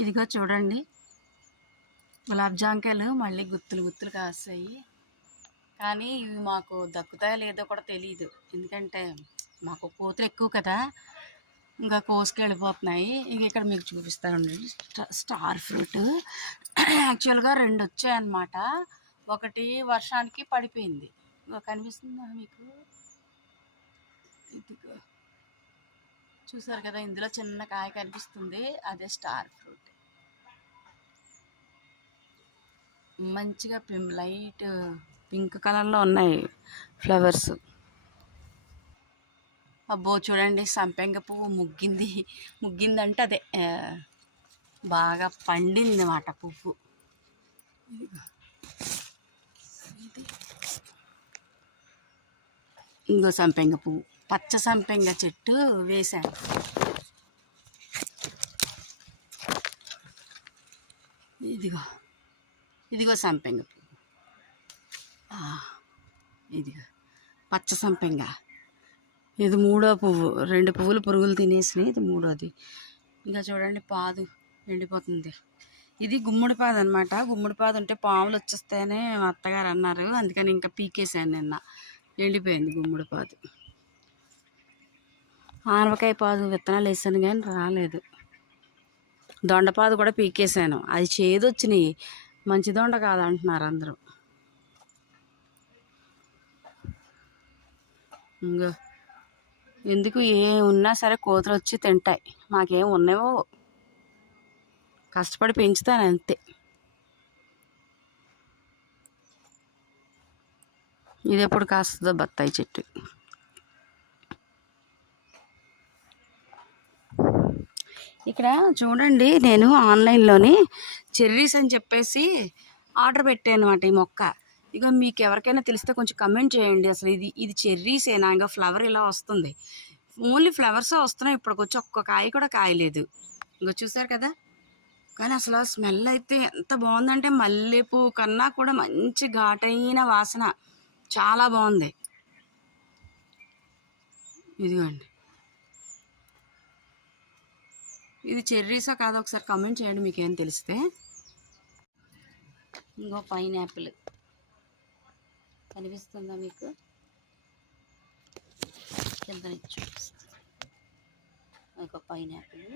ఇదిగో చూడండి, గులాబ్ జాంకాయలు మళ్ళీ గుత్తులు గుత్తులు కాస్తాయి. కానీ ఇవి మాకు దక్కుతాయో లేదో కూడా తెలియదు, ఎందుకంటే మాకు కోతులు ఎక్కువ కదా, ఇంకా కోసుకెళ్ళిపోతున్నాయి. ఇంక ఇక్కడ మీకు చూపిస్తానండి స్టార్ ఫ్రూట్. యాక్చువల్గా 2 వచ్చాయన్నమాట. ఒకటి వర్షానికి పడిపోయింది. కనిపిస్తుందా మీకు? ఇదిగో చూసారు కదా, ఇందులో చిన్న కాయ కనిపిస్తుంది, అదే స్టార్ ఫ్రూట్. మంచిగా లైట్ పింక్ కలర్లో ఉన్నాయి ఫ్లవర్స్. అబ్బో చూడండి, సంపెంగ పువ్వు ముగ్గిందంటే అదే బాగా పండింది అన్నమాట పువ్వు. ఇంకో సంపెంగ పువ్వు, పచ్చ సంపెంగ చెట్టు వేశాను. ఇదిగో సంపెంగ పువ్వు, ఇదిగో పచ్చ సంపెంగ. ఇది 3వ పువ్వు. 2 పువ్వులు పురుగులు తినేసినాయి, ఇది 3వది. ఇంకా చూడండి, పాదు ఎండిపోతుంది. ఇది గుమ్మడి పాదు అనమాట. గుమ్మడి పాదు ఉంటే పాములు వచ్చేస్తాయని మా అత్తగారు అన్నారు, అందుకని ఇంకా పీకేసాను నిన్న. ఎండిపోయింది గుమ్మడి పాదు. ఆనపకాయ పాదు విత్తనాలు వేసాను కానీ రాలేదు. దొండపాదు కూడా పీకేసాను, అది చేదొచ్చినాయి, మంచి దొండ కాదంటున్నారు అందరూ. ఇంకో ఎందుకు ఏం ఉన్నా సరే కోతులు వచ్చి తింటాయి. మాకేం ఉన్నాయో, కష్టపడి పెంచుతాను అంతే. ఇది ఎప్పుడు కాస్తుందో బత్తాయి చెట్టు. ఇక్కడ చూడండి, నేను ఆన్లైన్లోని చెర్రీస్ అని చెప్పేసి ఆర్డర్ పెట్టాను అన్నమాట ఈ మొక్క. ఇక మీకు ఎవరికైనా తెలిస్తే కొంచెం కమెంట్ చేయండి. అసలు ఇది చెర్రీసేనా? ఇంకా ఫ్లవర్ ఇలా వస్తుంది, ఓన్లీ ఫ్లవర్సే వస్తున్నాయి. ఇప్పటికొచ్చి ఒక్క కాయ కూడా కాయలేదు. ఇంకో చూసారు కదా, కానీ అసలు స్మెల్ అయితే ఎంత బాగుందంటే మల్లెపూ కన్నా కూడా మంచి ఘాటైన వాసన, చాలా బాగుంది. ఇదిగోండి, ఇది చెర్రీసా కాదో ఒకసారి కమెంట్ చేయండి మీకేం తెలిస్తే. ఇంకో పైనాపిల్ కనిపిస్తుందా మీకు? కింద చూపిస్తుంది. ఇంకో పైనాపిల్.